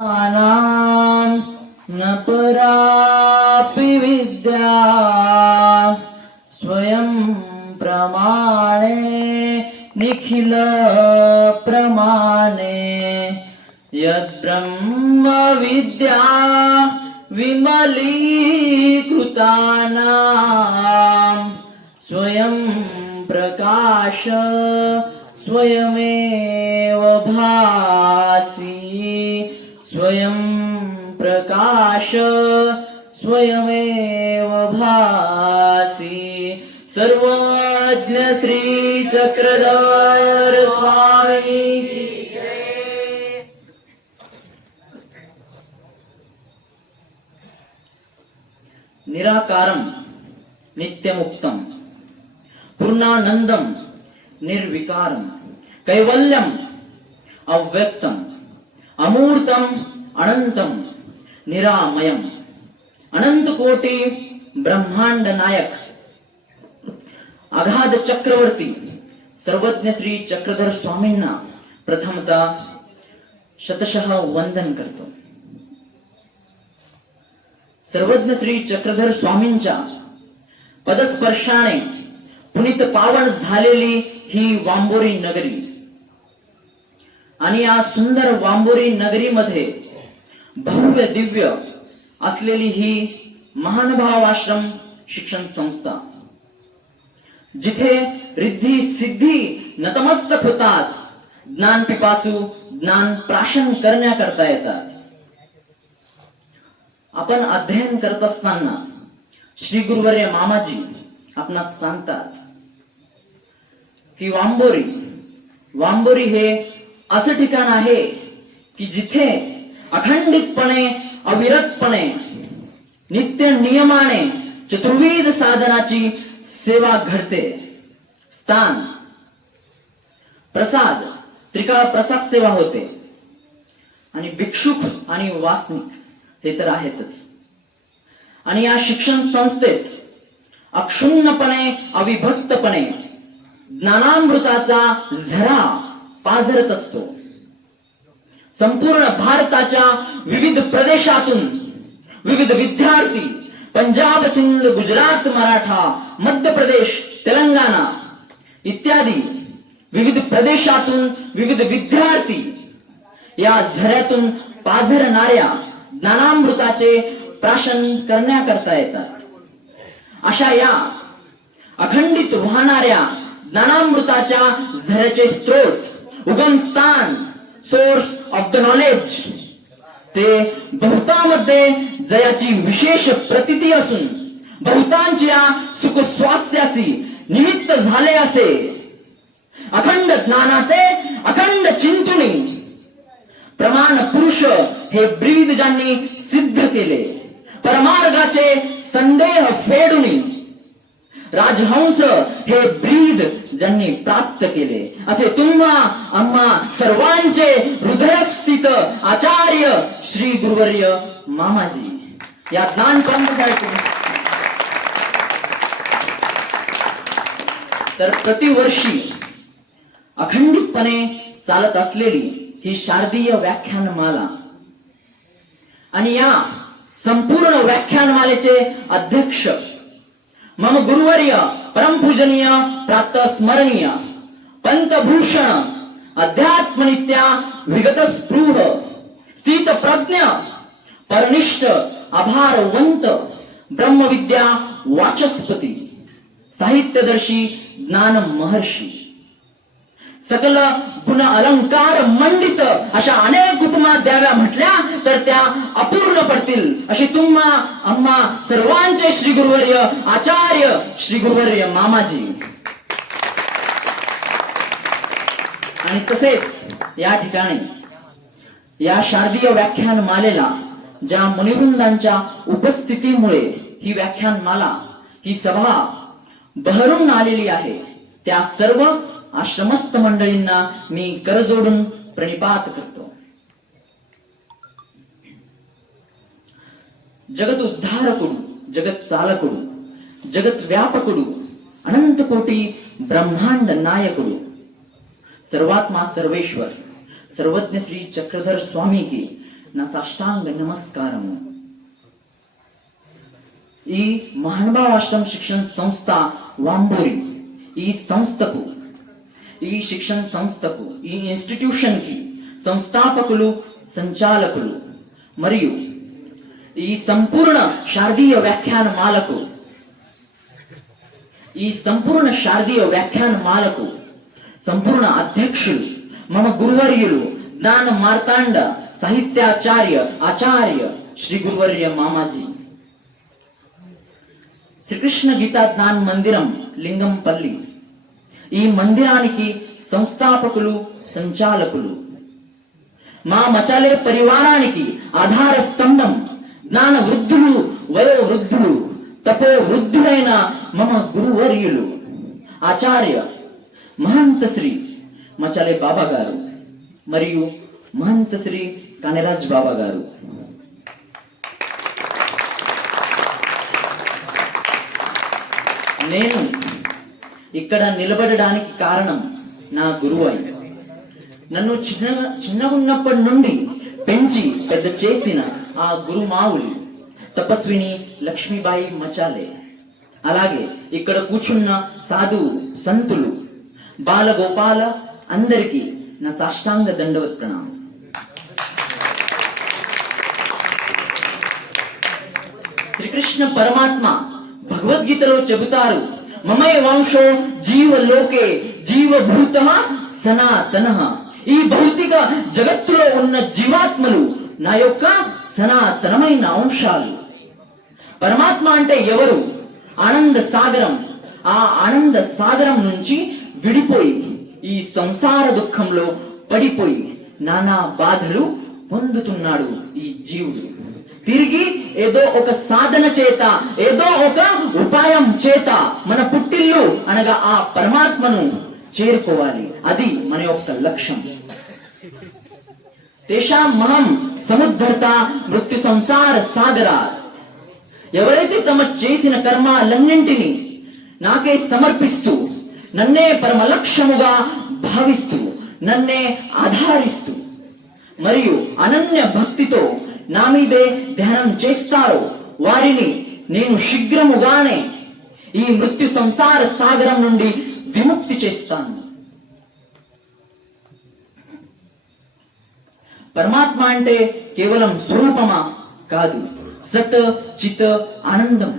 नाम न परापि विद्या स्वयं प्रमाणे निखिल प्रमाणे यद्ब्रह्म विद्या विमलीकृतानां स्वयं प्रकाश स्वयमेव भासि स्वयं प्रकाश स्वयमेव भासि सर्वज्ञ श्री चक्रधर स्वामी निराकारं नित्यमुक्तं पूर्णानंदं निर्विकारं कैवल्यं अव्यक्तं अमूर्तम अनंतम निरामयम अनंत कोटी ब्रह्मांड नायक अगाध चक्रवर्ती सर्वज्ञ श्री चक्रधर स्वामींना प्रथमतः शतशः वंदन करतो. सर्वज्ञ श्री चक्रधर स्वामींच्या पदस्पर्शाने पुनीत पावन झालेली ही वांबोरी नगरी आणि या सुंदर वांबोरी नगरीमध्ये भव्य दिव्य असलेली ही महानुभाव आश्रम शिक्षण संस्था, जिथे रिद्धी सिद्धी नतमस्तक होतात, ज्ञान पिपासू ज्ञान प्राशन करण्याकरता येतात. आपण अध्ययन करत असताना श्री गुरुवर्य मामाजी आपणास सांगतात की वांबोरी हे असं ठिकाण आहे की जिथे अखंडितपणे अविरतपणे नित्य नियमाने चतुर्विध साधनाची सेवा घडते. स्थान प्रसाद त्रिकाळ प्रसाद सेवा होते आणि भिक्षुक आणि वासनिक हे तर आहेतच. आणि या शिक्षण संस्थेत अक्षुण्णपणे अविभक्तपणे ज्ञानामृताचा झरा पाझरत असतो. संपूर्ण भारताच्या विविध प्रदेशातून विविध विद्यार्थी पंजाब सिंध गुजरात मराठा मध्य प्रदेश तेलंगणा इत्यादी विविध प्रदेशातून विविध विद्यार्थी या झऱ्यातून पाझरणाऱ्या ज्ञानामृताचे प्राशन करण्याकरता येतात. अशा या अखंडित वाहणाऱ्या ज्ञानामृताच्या झऱ्याचे स्त्रोत उगम स्थान सोर्स ऑफ द नॉलेज ते बहुतांमध्ये जयाची विशेष प्रतीती असून बहुतांच्या सुख स्वास्थ्यासी निमित्त झाले असे. अखंड ज्ञानाते अखंड चिंतुनी प्रमाण पुरुष हे ब्रीद ज्यांनी सिद्ध केले, परमार्गाचे संदेह फेडुनी राजहंस हे ब्रीद ज्यांनी प्राप्त केले, असे तुम्हा आम्हा सर्वांचे हृदयस्थित आचार्य श्री गुरुवर्य मामाजी या ज्ञान पंथाचे. तर प्रतिवर्षी अखंडितपणे चालत असलेली ही शारदीय व्याख्यानमाला आणि या संपूर्ण व्याख्यानमालेचे अध्यक्ष मम गुरुवर्य परमपूजनीय प्रातः स्मरणीय पंतभूषण अध्यात्मनित्या विगत स्पृह स्थित प्रज्ञ परनिष्ठ आभारवंत ब्रह्मविद्या वाचस्पती साहित्यदर्शी ज्ञान महर्षी सकल गुण अलंकार मंडित अशा अनेक उपमा द्याव्या म्हटल्या तर त्या अपूर्ण पडतील, अशी तुम्हा आम्हा सर्वांचे श्री गुरुवर्य आचार्य श्री गुरुवर्य मामाजी. आणि तसेच या ठिकाणी या शारदीय व्याख्यानमालेला ज्या मुनिवृंदांच्या उपस्थितीमुळे ही व्याख्यानमाला ही सभा बहरून आलेली आहे, त्या सर्व आश्रमस्थ मंडळींना मी करजोडून प्रणिपात करतो. जगत उद्धारकुडू जगत चालकुडू जगत व्यापकुडू अनंत कोटी ब्रह्मांड नायकुडू सर्वात्मा सर्वेश्वर सर्वज्ञ श्री चक्रधर स्वामी की నా సాష్టాంగ నమస్కారము. ఈ మహానుభావాశ్రమ శిక్షణ సంస్థ వాంబూరి, ఈ సంస్థకు, ఈ శిక్షణ సంస్థకు, ఈ ఇన్స్టిట్యూషన్ కి సంస్థాపకులు, సంచాలకులు మరియు ఈ సంపూర్ణ శారదీయ వ్యాఖ్యానమాలకు, ఈ సంపూర్ణ శారదీయ వ్యాఖ్యానమాలకు సంపూర్ణ అధ్యక్షులు మమ గురువర్యులు జ్ఞాన మార్తాండ సాహిత్యాచార్య ఆచార్య శ్రీ గురువర్య మామాజీ, శ్రీకృష్ణ గీతా జ్ఞాన్ మందిరం లింగంపల్లి, ఈ మందిరానికి సంస్థాపకులు, సంచాలకులు, మా మచాలే పరివారానికి ఆధార స్తంభం జ్ఞాన వృద్ధులు, వయో వృద్ధులు, తపో వృద్ధులైన మమ గురువర్యులు ఆచార్య మహంత శ్రీ మచాలే బాబా గారు మరియు మహంత శ్రీ కనరాజ్ బాబా గారు. నేను ఇక్కడ నిలబడడానికి కారణం నా గురువు అయి నన్ను చిన్నగున్నప్పటి నుండి పెంచి పెద్ద చేసిన ఆ గురుమావులి తపస్విని లక్ష్మీబాయి మచాలే, అలాగే ఇక్కడ కూర్చున్న సాధువు, సంతులు, బాలగోపాల అందరికీ నా సాష్టాంగ దండవత్ ప్రణామం. శ్రీకృష్ణ పరమాత్మ భగవద్గీతలో చెబుతారు, మమై వంశో జీవలోకే జీవభూత సనాతనః. ఈ భౌతిక జగత్తులో ఉన్న జీవాత్మలు నా యొక్క సనాతనమైన అంశాలు. పరమాత్మ అంటే ఎవరు? ఆనంద సాగరం. ఆ ఆనంద సాగరం నుంచి విడిపోయి ఈ సంసార దుఃఖంలో పడిపోయి నానా బాధలు పొందుతున్నాడు ఈ జీవుడు. తిరిగి ఏదో ఒక సాధన చేత, ఏదో ఒక ఉపాయం చేత మన పుట్టిల్లు అనగా ఆ పరమాత్మను చేరుకోవాలి. అది మన యొక్క లక్ష్యం. తేషాం మహం సముద్ధర్త మృత్యు సంసార సాగరాత్. ఎవరైతే తమ చేసిన కర్మాలన్నింటినీ నాకే సమర్పిస్తూ, నన్నే పరమ లక్ష్యముగా భావిస్తూ, నన్నే ఆధారిస్తూ మరియు అనన్య భక్తితో నా మీదే ధ్యానం చేస్తారో వారిని నేను శీఘ్రముగానే ఈ మృత్యు సంసార సాగరం నుండి విముక్తి చేస్తాను. పరమాత్మ అంటే కేవలం స్వరూపమా? కాదు. సత్ చిత్ ఆనందం,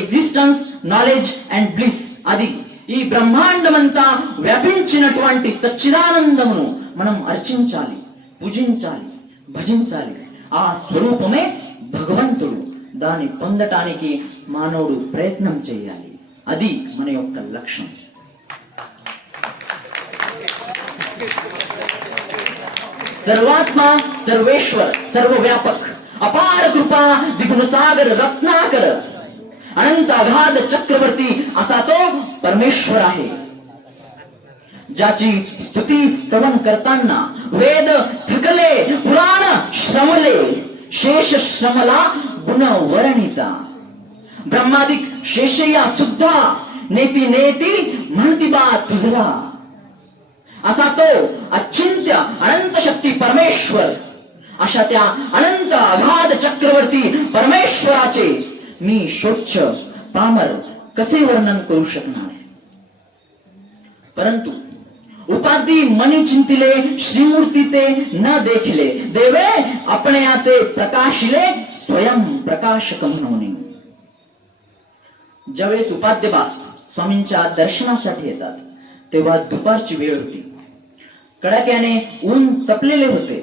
ఎగ్జిస్టెన్స్, నాలెడ్జ్ అండ్ బ్లిస్. అది ఈ బ్రహ్మాండమంతా వ్యాపించినటువంటి సచ్చిదానందమును మనం అర్చించాలి, పూజించాలి, భజించాలి. ఆ స్వరూపమే భగవంతుడు. దాన్ని పొందటానికి మానవుడు ప్రయత్నం చేయాలి. అది మన యొక్క లక్ష్యం. सर्वात्मा सर्वेश्वर सर्वव्यापक अपार कृपा द्विगुण सागर रत्नाकर अनंत अगाध चक्रवर्ती असा तो परमेश्वर आहे. ज्याची स्तुती स्तवन करताना वेद थकले, पुराण श्रमले, शेष श्रमला गुण वर्णिता. ब्रह्मादिक शेषया सुद्धा नेती नेती म्हणती बा तुझला. असा तो अचिंत्य अनंत शक्ती परमेश्वर. अशा त्या अनंत अगाध चक्रवर्ती परमेश्वराचे मी शोच्च पामर कसे वर्णन करू शकणार. परंतु उपाधी मनी चिंतिले, श्रीमूर्ती ते न देखिले, देवे अपने आते प्रकाशिले, स्वयं प्रकाशक म्हणून. ज्यावेळेस उपाध्यबास स्वामींच्या दर्शनासाठी येतात तेव्हा दुपारची वेळ होती. कडाक्याने ऊन तपलेले होते.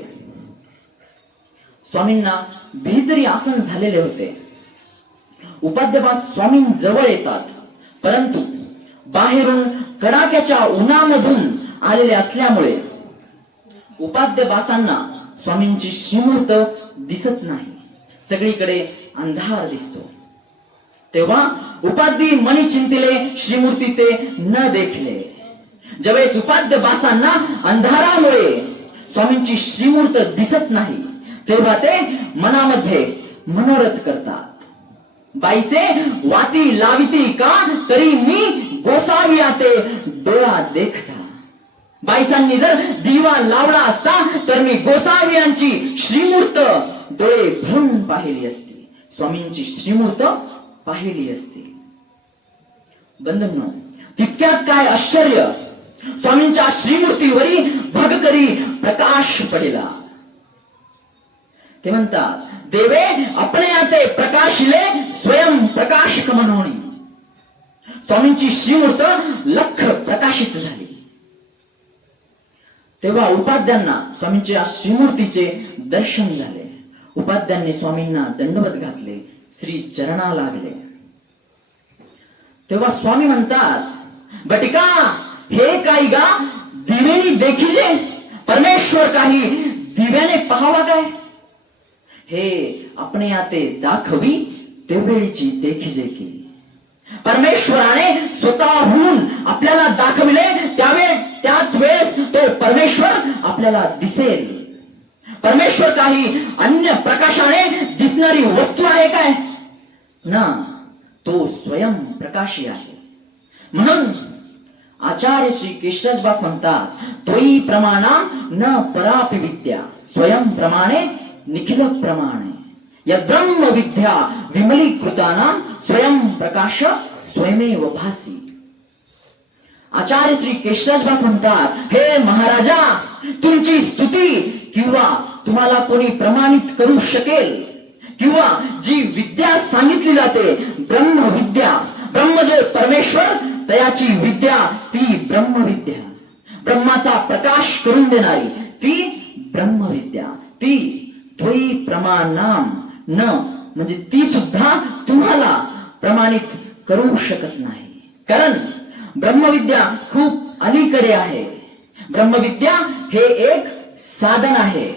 स्वामींना भीतरी आसन झालेले होते. उपाध्यबास स्वामींजवळ येतात, परंतु बाहेरून कडाक्याच्या उन्हामधून आलेले असल्यामुळे उपाध्यबासांना स्वामींची श्रीमूर्त दिसत नाही. सगळीकडे अंधार दिसतो. तेव्हा उपाधी मनी चिंतिले, श्रीमूर्ती ते न देखले. ज्यावेळेस उपाध्यबासांना अंधारामुळे स्वामींची श्रीमूर्त दिसत नाही तेव्हा ते मनामध्ये मनोरथ करतात. बाईसे वाती लाविती का तरी मी गोसावी आते डोळा देखता. बाईसांनी जर दिवा लावला असता तर मी गोसावी यांची श्रीमूर्त डोळे भरून पाहिली असती, स्वामींची श्रीमूर्त पाहिली असती. बंधूंनो, तितक्यात काय आश्चर्य, स्वामींच्या श्रीमूर्तीवरी भगकरी प्रकाश पडला. ते म्हणतात, देवे अपने आते प्रकाशिले स्वयं प्रकाशक म्हणून. स्वामींची श्रीमूर्त लख प्रकाशित झाली. तेव्हा उपाध्यांना स्वामींच्या श्रीमूर्तीचे दर्शन झाले. उपाध्यांनी स्वामींना दंडवत घातले, श्री चरणा लागले. तेव्हा स्वामी म्हणतात, बटिका हे काही गा दिव्याने देखीजे, परमेश्वर काही दिव्याने पाहावा काय. हे अपने आते दाखवी तेवढीची देखीजे की. परमेश्वराने स्वतःहून आपल्याला दाखविले, त्याच वेळेस तो परमेश्वर आपल्याला दिसेल. परमेश्वर काही अन्य प्रकाशाने दिसणारी वस्तू आहे काय ना, तो स्वयं प्रकाशी आहे. म्हणून आचार्य श्री केशवदास म्हणतात, तोई प्रमाणा न परापि विद्या स्वयं प्रमाणे निखिल प्रमाणे. यद्ब्रह्म विद्या विमलीकृतानां स्वयं प्रकाश स्वयमेव भासी. आचार्य श्री केशवदास म्हणतात, हे महाराजा, तुमची स्तुती किंवा तुम्हाला कोणी प्रमाणित करू शकेल, किंवा जी विद्या सांगितली जाते ब्रह्मविद्या, ब्रह्म जो परमेश्वर तयाची विद्या ती ब्रह्मविद्या, ब्रह्माचा प्रकाश करून देणारी ती ब्रह्मविद्या, ती त्वयी प्रमाणाम न, म्हणजे ती सुद्धा तुम्हाला प्रमाणित करू शकत नाही. कारण ब्रह्मविद्या खूप अलीकडे आहे. ब्रह्मविद्या हे एक साधन आहे.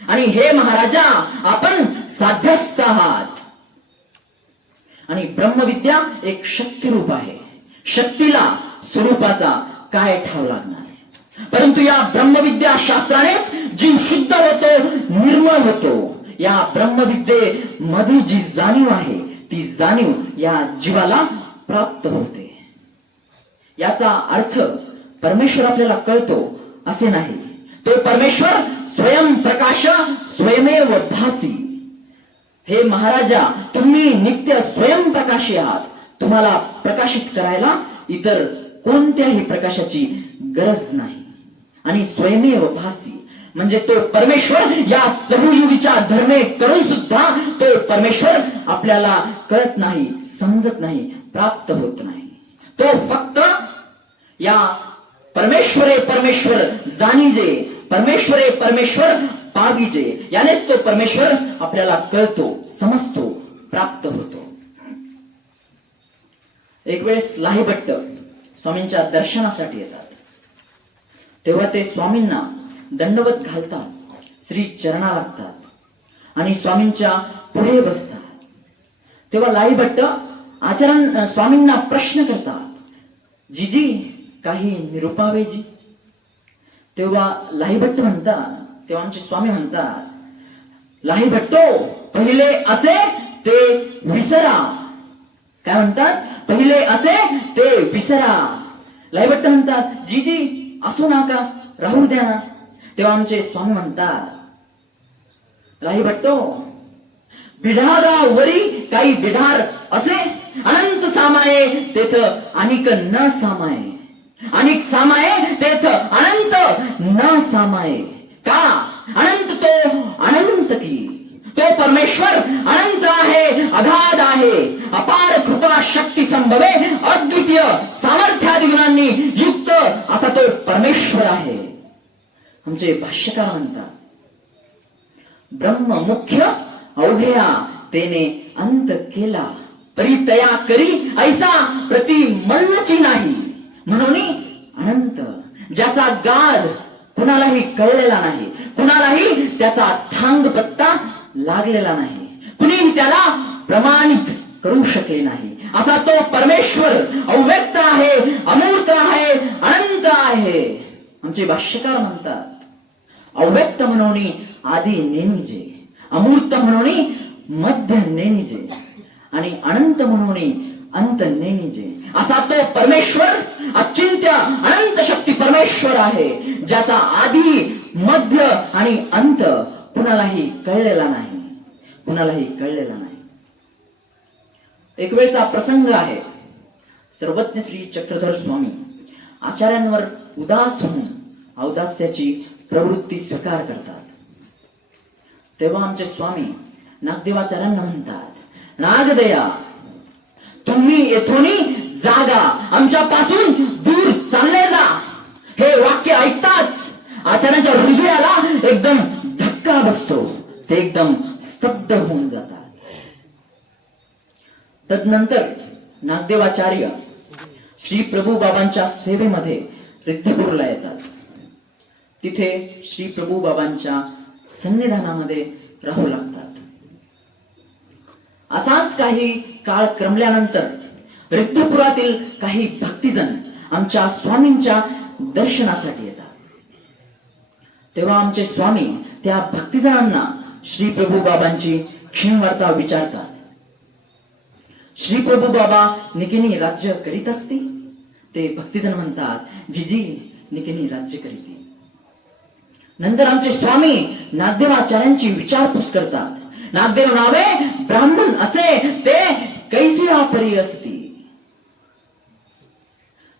आणि हे महाराजा, आपण साध्यस्थ आहात. आणि ब्रह्मविद्या एक शक्ती रूप आहे. शक्तीला स्वरूपाचा काय ठाव लागणार आहे. परंतु या ब्रह्मविद्या शास्त्रानेच जीव शुद्ध होतो, निर्मळ होतो. या ब्रह्मविद्येमध्ये जी जाणीव आहे ती जाणीव या जीवाला प्राप्त होते. याचा अर्थ परमेश्वर आपल्याला कळतो असे नाही. तो परमेश्वर स्वयं प्रकाश स्वयमेव भासी. हे महाराजा, तुम्ही नित्य स्वयंप्रकाशी आहात. तुम्हाला प्रकाशित करायला इतर कोणत्याही प्रकाशाची गरज नाही. आणि स्वयमेव भासी म्हणजे तो परमेश्वर या चहुयुगीच्या धर्मे करून सुद्धा तो परमेश्वर आपल्याला कळत नाही, समजत नाही, प्राप्त होत नाही. तो फक्त या परमेश्वरे परमेश्वर जाणीजे, परमेश्वरे परमेश्वर पाविजे, यानेच तो परमेश्वर आपल्याला कळतो, समजतो, प्राप्त होतो. एक वेळेस लाहीभट्ट स्वामींच्या दर्शनासाठी येतात. तेव्हा ते स्वामींना दंडवत घालतात, श्री चरणा लागतात आणि स्वामींच्या पुढे बसतात. तेव्हा लाहीभट्ट स्वामींना प्रश्न करतात, जीजी काही निरुपावे जी. तेव्हा लाहीभट्ट म्हणतात, तेव्हा आमचे स्वामी म्हणतात, लाहीभट्टो पहिले असे ते विसरा. काय म्हणतात? पहिले असे ते विसरा. लाहीभट्ट म्हणतात, जीजी असू नका, राहू द्या ना. तेव्हा आमचे स्वामी म्हणतात, लाहीभट्टो बिढारावरी काही बिढार असे अनंत सामाये तेथ अनिक न सामाये, अनिक सामाये तेथ अनंत न सामाये. का? अनंत तो अनंत की. तो परमेश्वर अनंत आहे, अगाध आहे, अपार कृपा शक्ती संभवे अद्वितीय सामर्थ्यादी गुणांनी युक्त असा तो परमेश्वर आहे. आमचे भाष्यकार म्हणतात, ब्रह्म मुख्य अवघया तेने अंत केला, परितया करी ऐसा प्रति मल्लची नाही. म्हणून अनंत, ज्याचा गाढ कुणालाही कळलेला नाही, कुणालाही त्याचा थांग पत्ता लागलेला नाही, कुणीही त्याला प्रमाणित करू शकले नाही, असा तो परमेश्वर अव्यक्त आहे, अमूर्त आहे, अनंत आहे. आमचे भाष्यकार म्हणतात, अव्यक्त म्हणून आधी नेनिजे, अमूर्त म्हणून मध्य नेनिजे आणि अनंत म्हणून अंत नेनिजे. असा तो परमेश्वर अचिंत्य अनंत शक्ती परमेश्वर आहे, ज्याचा आधी मध्य आणि अंत कुणालाही कळलेला नाही, कुणालाही कळलेला नाही. एक वेळचा प्रसंग आहे. सर्वज्ञ श्री चक्रधर स्वामी आचार्यांवर उदास होऊन औदास्याची प्रवृत्ती स्वीकार करतात. तेव्हा आमचे स्वामी नागदेवाचार्यांना म्हणतात, नागदया, तुम्ही येथून जागा, आमच्यापासून दूर चालले जा. हे वाक्य ऐकताच आचार्यांच्या हृदयाला एकदम धक्का बसतो. ते एकदम स्तब्ध होऊन जातात. तदनंतर नागदेवाचार्य श्री प्रभू बाबांच्या सेवेमध्ये रिद्धपूरला येतात. तिथे श्री प्रभू बाबांच्या सन्निधानामध्ये राहू लागतात. असाच काही काळ क्रमल्यानंतर रिद्धपुरातील काही भक्तिजन आमच्या स्वामींच्या दर्शनासाठी येतात. तेव्हा आमचे स्वामी त्या भक्तिजनांना श्री प्रभू बाबांची क्षीणवार्ता विचारतात. श्री प्रभू बाबा निकेनी राज्य करीत असतील? ते भक्तिजन म्हणतात, जीजी निकेनी राज्य करीत. नंतर आमचे स्वामी नागदेवाचार्यांची विचारपूस करतात. नागदेव नावे ब्राह्मण असे ते कैसी आपरी असती?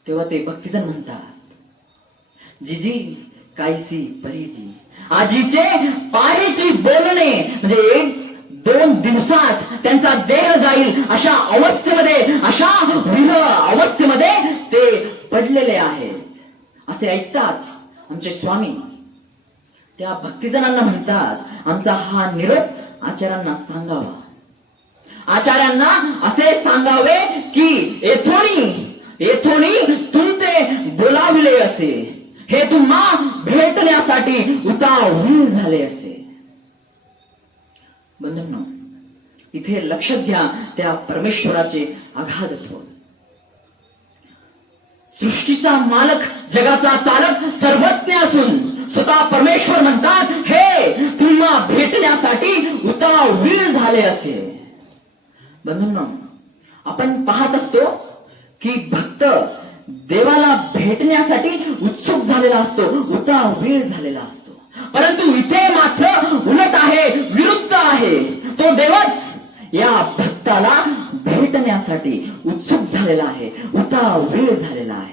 तेव्हा ते भक्तिजन म्हणतात, जीजी कायसी परीजी. आजीचे पाहेची बोलणे म्हणजे 1-2 दिवसात त्यांचा देह जाईल अशा अवस्थेमध्ये, अशा विरह अवस्थेमध्ये ते पडलेले आहेत. असे ऐकताच आमचे स्वामी त्या भक्तिजनांना म्हणतात, आमचा हा निरोप आचार्यांना सांगावा. आचार्यांना असे सांगावे की येथोनी तुमचे बोलाविले असे, हे तुम्हा भेटण्यासाठी उतावीळ झाले असे. बंधूंनो, इथे लक्षात घ्या त्या परमेश्वराचे अगाध थोर. सृष्टीचा मालक, जगाचा चालक, सर्वज्ञ असून स्वतः परमेश्वर म्हणतात, हे तुम्हा भेटण्यासाठी उतावीळ झाले असे. बंधूंनो, आपण पाहत असतो की भक्त देवाला भेटण्यासाठी उत्सुक झालेला असतो, उतावीळ झालेला असतो. परंतु इथे मात्र उलट आहे, विरुद्ध आहे. तो देवच या भक्ताला भेटण्यासाठी उत्सुक झालेला आहे, उतावीळ झालेला आहे.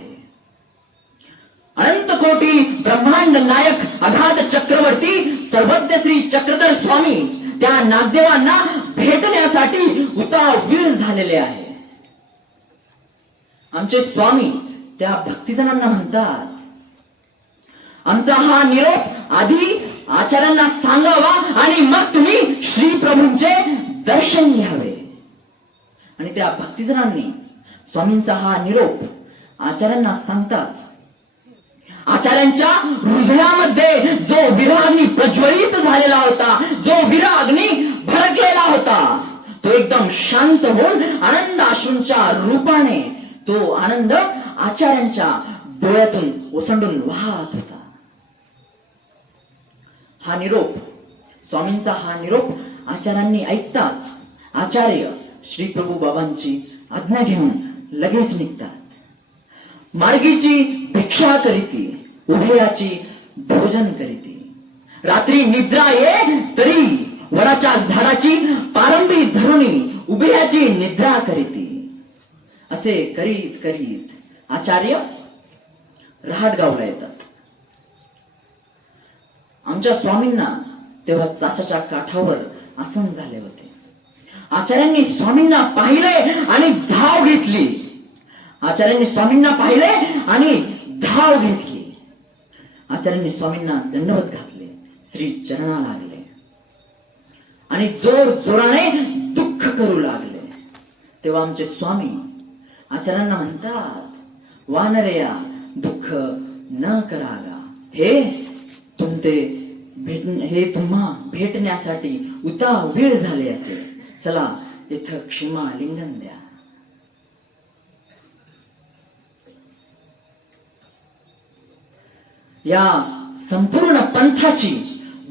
अनंत कोटी ब्रह्मांड नायक अगाध चक्रवर्ती सर्वज्ञ श्री चक्रधर स्वामी त्या नागदेवांना भेटण्यासाठी उतावीळ झालेले आहे. आमचे स्वामी त्या भक्तिजनांना म्हणतात, आमचा हा निरोप आधी आचार्यांना सांगावा आणि मग तुम्ही श्री प्रभूंचे दर्शन घ्यावे. आणि त्या भक्तिजनांनी स्वामींचा हा निरोप आचार्यांना सांगताच आचार्यांच्या हृदयामध्ये जो विराग्नी प्रज्वलित झालेला होता, जो विराग्नी भडकलेला होता, तो एकदम शांत होऊन आनंद अश्रूंच्या रूपाने तो आनंद आचार्यांच्या डोळ्यातून ओसंडून वाहत होता. हा निरोप, स्वामींचा हा निरोप आचार्यांनी ऐकताच आचार्य श्री प्रभू बाबांची आज्ञा घेऊन लगेच निघतात. मार्गीची भिक्षा करीती, उभयाची भोजन करीती. रात्री निद्रा ये तरी वडाच्या झाडाची पारंबी धरुणी उभयाची निद्रा करीती. असे करीत करीत आचार्य रहाटगावला येतात. आमच्या स्वामींना तेव्हा तासाच्या काठावर आसन झाले होते. आचार्यांनी स्वामींना पाहिले आणि धाव घेतली. आचार्यांनी स्वामींना पाहिले आणि धाव घेतली. आचार्यांनी स्वामींना दंडवत घातले, श्री चरणा लागले आणि जोर जोराने दुःख करू लागले. तेव्हा आमचे स्वामी आचार्यांना म्हणतात, वानरया दुःख न करागा. हे तुम्हा भेटण्यासाठी उतावीळ झाले असेल. चला इथं क्षमा लिंगन द्या. या संपूर्ण पंथाची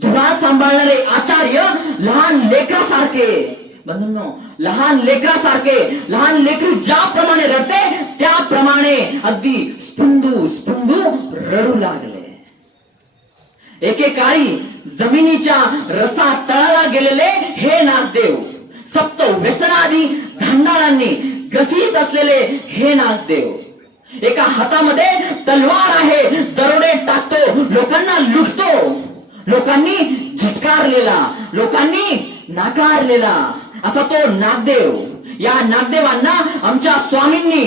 धुरा सांभाळणारे आचार्य लहान लेकरासारखे बंधूंनो, लहान लेकरासारखे, लहान लेकरू ज्याप्रमाणे रडते त्याप्रमाणे अगदी स्फुंदू स्फुंदू रडू लागले. एकेकाळी जमिनीच्या रसा तळाला गेलेले हे नागदेव, सप्त व्यसनादी धांडाळांनी ग्रसित असलेले हे नागदेव, एका हातामध्ये तलवार आहे, दरोडे टाकतो, लोकांना लुटतो, लोकांनी झटकारलेला, लोकांनी नाकारलेला असा तो नागदेव. या नागदेवांना आमच्या स्वामींनी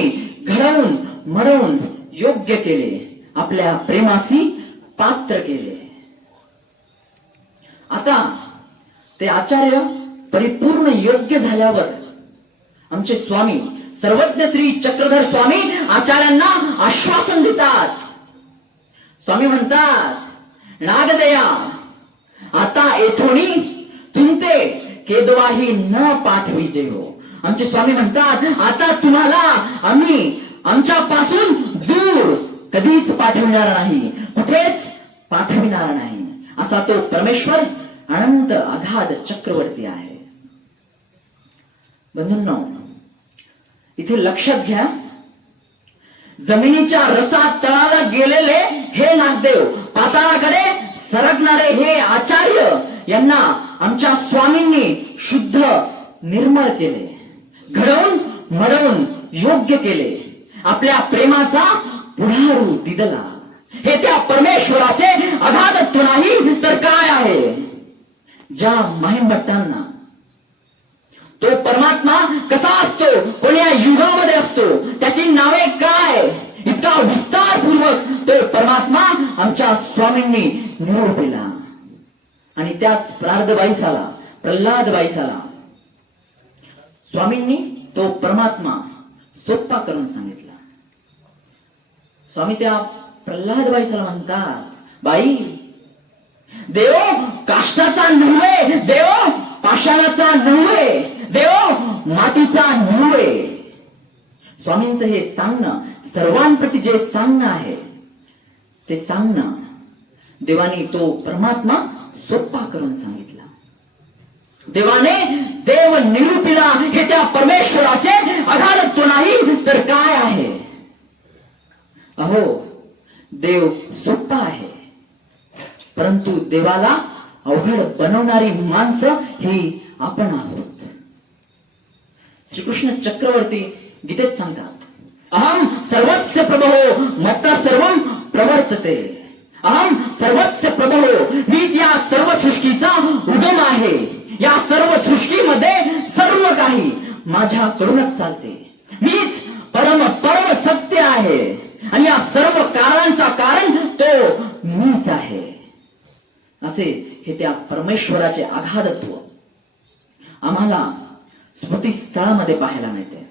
घडवून मडवून योग्य केले, आपल्या प्रेमासी पात्र केले. आता ते आचार्य परिपूर्ण योग्य झाल्यावर आमचे स्वामी सर्वज्ञ श्री चक्रधर स्वामी आचार्यांना आश्वासन देतात. स्वामी म्हणतात, नागदया आता येथोनी तुमते केदवाही न पाठवी जेहो. आमचे स्वामी म्हणतात, आता तुम्हाला आम्ही आमच्यापासून दूर कधीच पाठविणार नाही, कुठेच पाठविणार नाही असा तो परमेश्वर अनंत अगाध चक्रवर्ती आहे. बंधूंनो, इथे लक्षात घ्या, जमिनीच्या रसात तळाला गेलेले हे नागदेव, पाताळाकडे सरकणारे हे आचार्य यांना आमच्या स्वामींनी शुद्ध निर्मळ केले, घडवून मडवून योग्य केले, आपल्या प्रेमाचा पुढारू दिदला. हे त्या परमेश्वराचे अगाधत्व नाही तर काय आहे. ज्या महिमभट्टांना तो परमात्मा कसा असतो, कोण्या युगामध्ये असतो, त्याची नावे काय, इतका विस्तारपूर्वक तो परमात्मा आमच्या स्वामींनी निरोप दिला. आणि त्याच प्रारब्धबाईसाला, प्रल्हादबाईसाला स्वामींनी तो परमात्मा सोप्पा करून सांगितला. स्वामी त्या प्रल्हादबाईसाला म्हणतात, बाई, देव काष्टाचा नव्हे, देव पाषाणाचा नव्हे, देव मातीचा नव्हे. स्वामींचं हे सांगणं, सर्वांप्रती जे सांगणं आहे ते सांगणं देवाने तो परमात्मा सोप्पा करून सांगितला. देवाने देव निरूपिला, हे त्या परमेश्वराचे अगाधत्व नाही तर काय आहे. अहो, देव सोप्पा आहे, परंतु देवाला अवघड बनवणारी माणसं ही आपण आहोत. श्रीकृष्ण चक्रवर्ती गीतेत सांगतात, अहम सर्वस्य प्रभो मत्ता सर्वं प्रवर्तते. अहम सर्वस्य प्रभो, मीच या सर्व सृष्टीचा उगम आहे. या सर्व सृष्टीमध्ये सर्व काही माझ्याकडूनच चालते. मीच परम परम सत्य आहे आणि या सर्व कारणांचा कारण तो मीच आहे. असे हे त्या परमेश्वराचे अगाधत्व आम्हाला स्मृतीस्थळामध्ये पाहायला मिळते.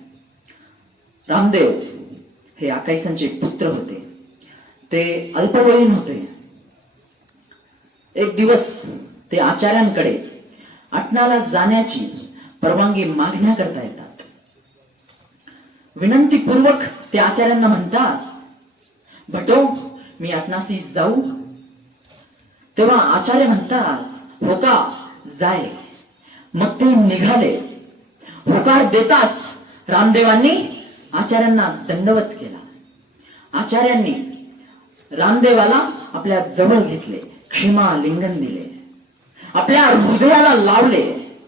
रामदेव हे आकाईसांचे पुत्र होते. ते अल्पवयीन होते. एक दिवस ते आचार्यांकडे आटनाला जाण्याची परवानगी मागण्याकरता येतात. विनंतीपूर्वक ते आचार्यांना म्हणतात, भटो, मी आटनासी जाऊ. तेव्हा आचार्य म्हणतात, होका, जाय. मग ते निघाले. होकार देताच रामदेवांनी आचार्यांना दंडवत केला. आचार्यांनी रामदेवाला आपल्या जवळ घेतले, क्षमा लिंगन दिले, आपल्या हृदयाला लावले.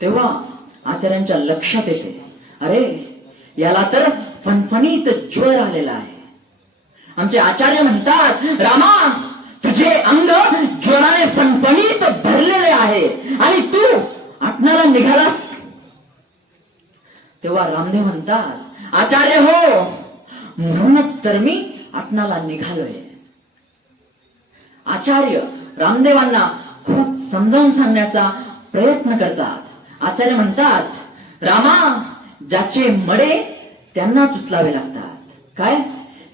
तेव्हा आचार्यांच्या लक्षात येते, अरे, याला तर फणफणीत ज्वर आलेला आहे. आमचे आचार्य म्हणतात, रामा, तुझे अंग ज्वराने फणफणीत भरलेले आहे आणि तू आटनाला निघालास. तेव्हा रामदेव म्हणतात, आचार्य हो, म्हणूनच तर मी आटनाला निघालोय. आचार्य रामदेवांना खूप समजावून सांगण्याचा प्रयत्न करतात. आचार्य म्हणतात, रामा, ज्याचे मडे त्यांना उचलावे लागतात. काय?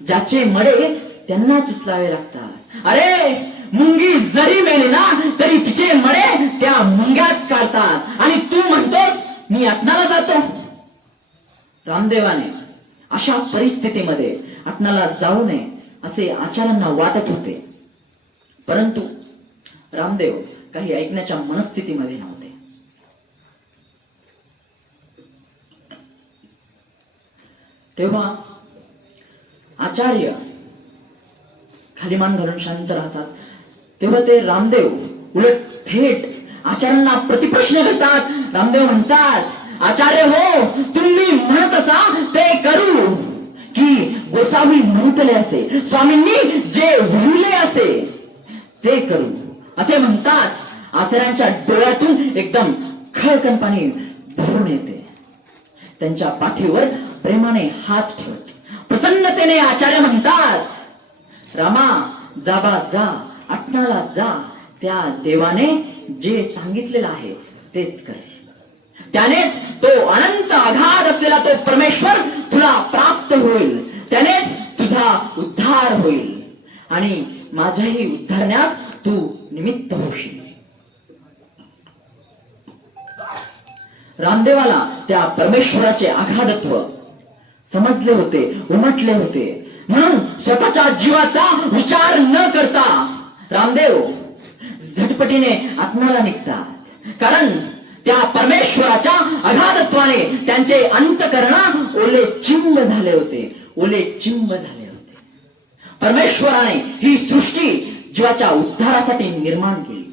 ज्याचे मडे त्यांना उचलावे लागतात. अरे, मुंगी जरी मेली ना तरी तिचे मडे त्या मुंग्याच काढतात आणि तू म्हणतोस मी आटनाला जातो. रामदेवाने अशा परिस्थितीमध्ये आटनाला जाऊ नये असे आचार्यांना वाटत होते. परंतु रामदेव काही ऐकण्याच्या मनस्थितीमध्ये नव्हते. तेव्हा आचार्य खाली मान घालून शांत राहतात. तेव्हा ते रामदेव उलट थेट आचार्यांना प्रतिप्रश्न करतात. रामदेव म्हणतात, आचार्य हो, तुम्ही म्हणत असा ते करू की गोसावी म्हणतले असे, स्वामींनी जे विहिले असे ते करू, असे म्हणताच आचार्यांच्या डोळ्यातून एकदम खळकन पाणी भरून येते. त्यांच्या पाठीवर प्रेमाने हात ठेवत प्रसन्नतेने आचार्य म्हणतात, रामा जाबा जा, आटनाला जा, त्या देवाने जे सांगितलेलं आहे तेच कर. त्यानेच तो अनंत अगाध असलेला तो परमेश्वर तुला प्राप्त होईल, त्यानेच तुझा उद्धार होईल आणि माझ्याही उद्धारण्यास तू निमित्त होशील. रामदेवाला त्या परमेश्वराचे अगाधत्व समजले होते, उमटले होते. म्हणून स्वतःच्या जीवाचा विचार न करता रामदेव झटपटीने आत्म्याला निघतात. कारण त्या परमेश्वराच्या अगाधत्वाने त्यांचे अंतःकरण ओले चिंब झाले होते, ओले चिंब झाले होते. परमेश्वराने ही सृष्टी जीवाच्या उद्धारासाठी निर्माण केली.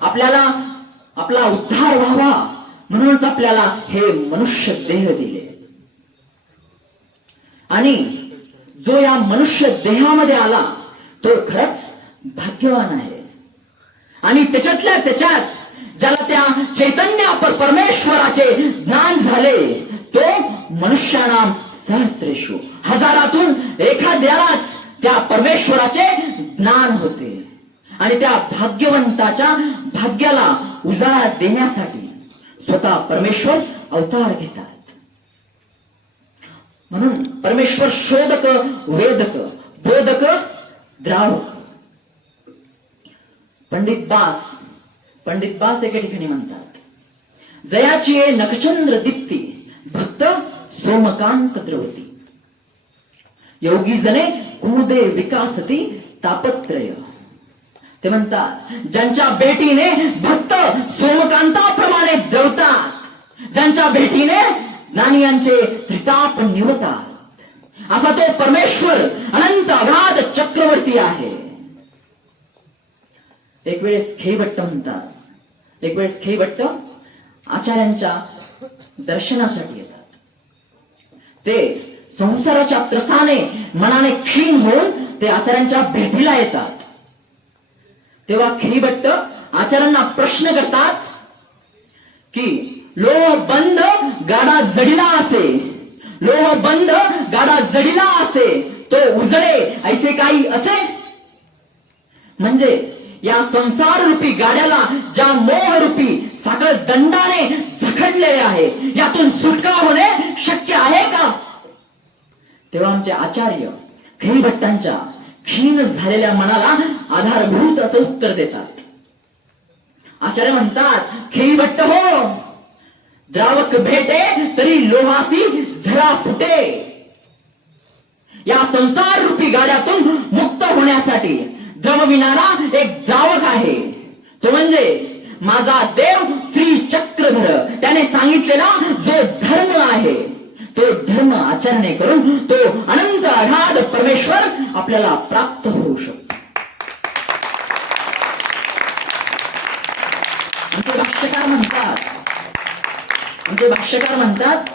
आपल्याला आपला उद्धार व्हावा म्हणूनच आपल्याला हे मनुष्य देह दिले. आणि जो या मनुष्य देहामध्ये आला तो खरंच भाग्यवान आहे. आणि त्याच्यातल्या त्याच्यात ज्याला त्या चैतन्य परमेश्वराचे ज्ञान झाले तो मनुष्यानाम सहस्रेषु, हजारातून एखाद्यालाच त्या परमेश्वराचे ज्ञान होते. आणि त्या भाग्यवंताच्या भाग्याला उजाळा देण्यासाठी स्वतः परमेश्वर अवतार घेतात. म्हणून परमेश्वर शोधक, वेदक, बोधक, द्रावक. पंडित बास एके ठिकाणी म्हणतात, जयाची नखचंद्र दीप्ती, भक्त सोमकांत द्रवती, योगी जने कुमुदे विकासती तापत्रय. ते म्हणतात, ज्यांच्या भेटीने भक्त सोमकांताप्रमाणे द्रवतात, ज्यांच्या भेटीने ज्ञानियांचे त्रिताप निवतात, असा तो परमेश्वर अनंत अगाध चक्रवर्ती आहे. एक वेळेस खेळभट्ट म्हणतात, एक वेळेस खेळभट्ट आचार्यांच्या दर्शनासाठी येतात. ते संसाराच्या त्रसाने मनाने क्षीण होऊन ते आचार्यांच्या भेटीला येतात. तेव्हा खेळभट्ट आचार्यांना प्रश्न करतात की लोह बंद गाडा जडिला असे, लोह बंद गाडा जडिला असे तो उजडे ऐसे काही असे. म्हणजे या संसार रूपी गाड्याला ज्या मोह रूपी साखळ दंडाने झखडलेले आहे, यातून सुटका होणे शक्य आहे का? तेव्हा आमचे आचार्य खेळभट्टांच्या क्षीण झालेल्या मनाला आधारभूत असं उत्तर देतात. आचार्य म्हणतात, खेळभट्ट हो, द्रावक भेटे तरी लोहासी झरा फुटे. या संसार रूपी गाड्यातून मुक्त होण्यासाठी द्रवविणारा एक द्रावक आहे, तो म्हणजे माझा देव श्री चक्रधर. त्याने सांगितलेला जो धर्म आहे तो धर्म आचरणे करून तो अनंत अगाध परमेश्वर आपल्याला प्राप्त होऊ शकतो. आमचे भाष्यकार म्हणतात,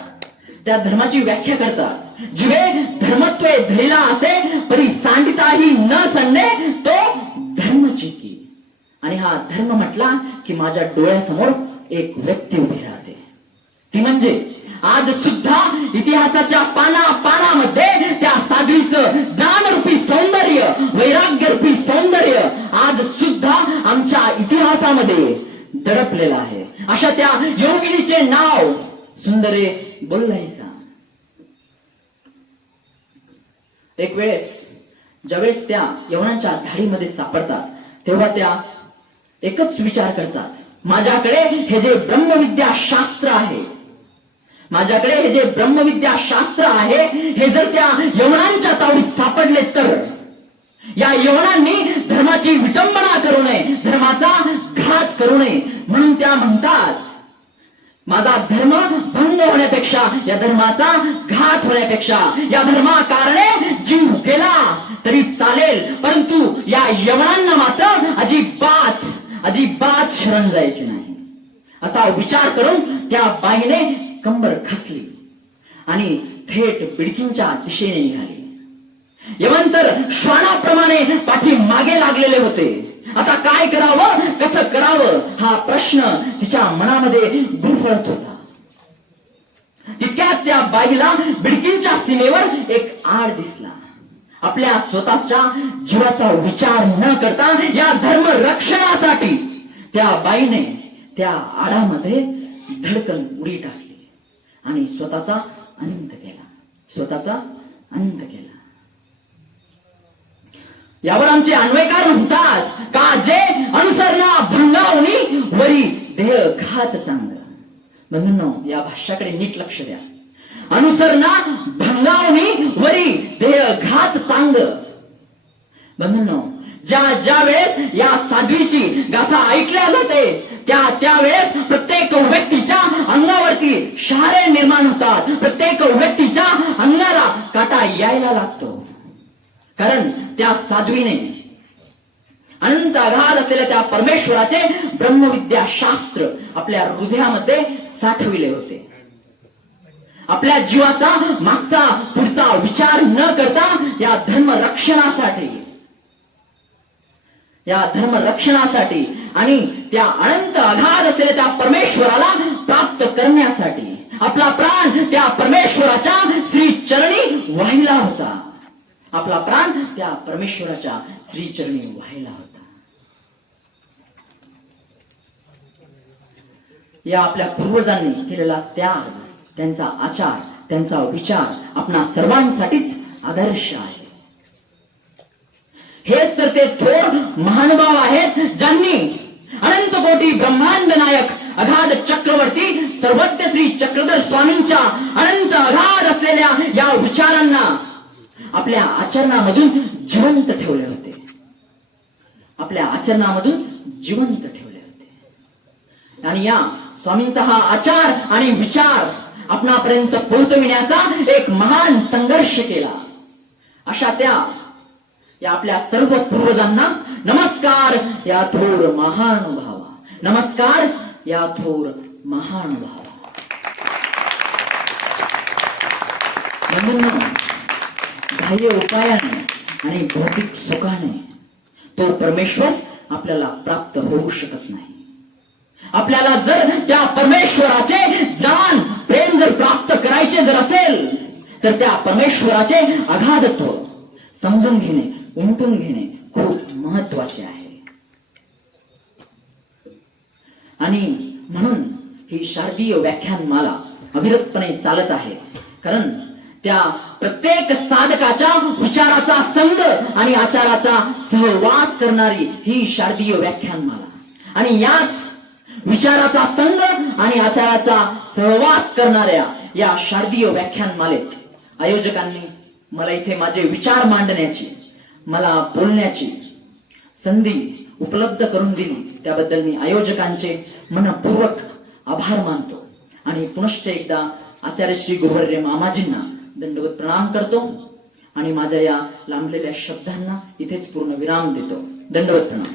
त्या धर्माची व्याख्या करतात, जिवे धर्मत्वे धरिला असे परी सांडिताही न सन्ने तो धर्मची की. आणि हा धर्म म्हटला की माझ्या डोळ्यासमोर एक व्यक्ती उभी राहते, ती म्हणजे आज सुद्धा इतिहासाच्या पानामध्ये त्या साध्वीचं ज्ञानरूपी सौंदर्य, वैराग्यरूपी सौंदर्य आज सुद्धा आमच्या इतिहासामध्ये दडपलेलं आहे. अशा त्या योगिनीचे नाव सुंदरे बोललायसा. एक वेळेस ज्यावेळेस त्या यवनांच्या धाडीमध्ये सापडतात तेव्हा त्या एकच विचार करतात, माझ्याकडे हे जे ब्रह्मविद्या शास्त्र आहे, माझ्याकडे हे जे ब्रह्मविद्या शास्त्र आहे, हे जर त्या यवनांच्या तावडीत सापडले तर या यवनांनी धर्माची विटंबना करू नये, धर्माचा घात करू नये. म्हणून त्या म्हणतात, माझा धर्म भंग होण्यापेक्षा, या धर्माचा घात होण्यापेक्षा, या धर्माकारणे जीव गेला तरी चालेल, परंतु या यवनांना मात्र अजिबात शरण जायचे नाही. असा विचार करून त्या बाईने कंबर खसली आणि थेट बिडकींच्या दिशेने निघाली. यवन तर श्वानाप्रमाणे पाठी मागे लागलेले होते. आता काय करावं, कसं करावं, हा प्रश्न तिच्या मनामध्ये गुरफळत होता. तितक्यात त्या बाईला बिडकींच्या सीमेवर एक आड दिसला. आपल्या स्वतःच्या जीवाचा विचार न करता या धर्म रक्षणासाठी त्या बाईने त्या आडामध्ये धडकन उडी टाकली आणि स्वतःचा अंत केला. यावर आमचे अन्वयकार म्हणतात का, जे अनुसरणा भंगावणी वरी देह घात चांगलं. बंधूंनो, या भाष्याकडे नीट लक्ष द्या. अनुसरणा भंगावणी वरी देह घात चांगलं. बंधूंनो, ज्या वेळेस या साध्वीची गाथा ऐकल्या जाते, त्यावेळेस प्रत्येक व्यक्तीच्या अंगावरती शहारे निर्माण होतात. प्रत्येक व्यक्तीच्या अंगाला काटा यायला लागतो. कारण त्या साध्वीने अनंत अगाध असलेल्या त्या परमेश्वराचे ब्रह्मविद्या शास्त्र आपल्या हृदयामध्ये साठविले होते. आपल्या जीवाचा मागचा पुढचा विचार न करता या धर्म रक्षणासाठी आणि त्या अनंत अगाध असलेल्या त्या परमेश्वराला प्राप्त करण्यासाठी आपला प्राण त्या परमेश्वराच्या श्री चरणी वाहिला होता. आपला प्राण त्या परमेश्वराच्या श्रीचरणी वाहिला होता. या आपल्या पूर्वजांनी केलेला त्याग, त्यांचा आचार, त्यांचा विचार आपणा सर्वांसाठीच आदर्श आहे. हेच तर ते थोर महानुभाव आहेत, ज्यांनी अनंत कोटी ब्रह्मांड नायक अगाध चक्रवर्ती सर्वज्ञ श्री चक्रधर स्वामींच्या अनंत अगाध असलेल्या या विचारांना आपल्या आचरणामधून जिवंत ठेवले होते. आणि या स्वामींचा हा आचार आणि विचार आपणापर्यंत पोहोचविण्याचा एक महान संघर्ष केला. अशा या आपल्या सर्व पूर्वजांना नमस्कार या थोर महानुभावा. नमस्कार या थोर महानुभावा. बाह्य उपायाने आणि भौतिक सुखाने तो परमेश्वर आपल्याला प्राप्त होऊ शकत नाही. आपल्याला जर त्या परमेश्वराचे ज्ञान प्रेम जर प्राप्त करायचे जर असेल, तर त्या परमेश्वराचे अगाधत्व समजून घेणे, उमटून घेणे खूप महत्वाचे आहे. आणि म्हणून ही शारदीय व्याख्यानमाला अविरतपणे चालत आहे. कारण त्या प्रत्येक साधकाच्या विचाराचा संग आणि आचाराचा सहवास करणारी ही शारदीय व्याख्यानमाला. आणि याच विचाराचा संग आणि आचाराचा सहवास करणाऱ्या या शारदीय व्याख्यानमालेत आयोजकांनी मला इथे माझे विचार मांडण्याची, मला बोलण्याची संधी उपलब्ध करून दिली, त्याबद्दल मी आयोजकांचे मनपूर्वक आभार मानतो. आणि पुनश्च एकदा आचार्य श्री गुरुवर्य मामाजींना दंडवत प्रणाम करतो आणि माझ्या या लांबलेल्या शब्दांना इथेच पूर्ण विराम देतो. दंडवत प्रणाम.